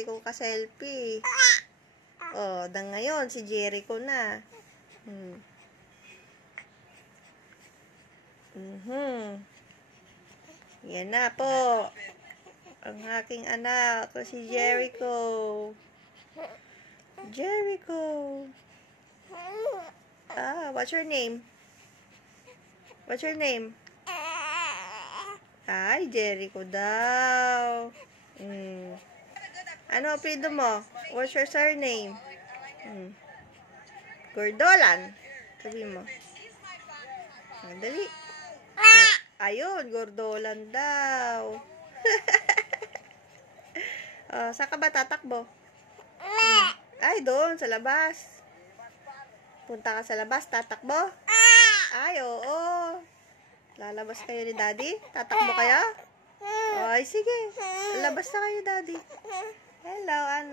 swerte ko ka-selfie. Oh, ngayon, si Jericho na. Yan na po. Ang aking anak, si Jericho. Jericho. What's your name? What's your name? Ay, Jericho daw. Ano apelyido mo? What's your surname? Gordolan. Sabi mo. Dali. Ayun, Gordolan daw. Saan ka ba tatakbo? Ay, doon, sa labas. Punta ka sa labas, tatakbo? Ay, oo. Lalabas kayo ni Daddy? Tatakbo kaya? Ay, sige. Labas na kayo, Daddy. Hello, anak.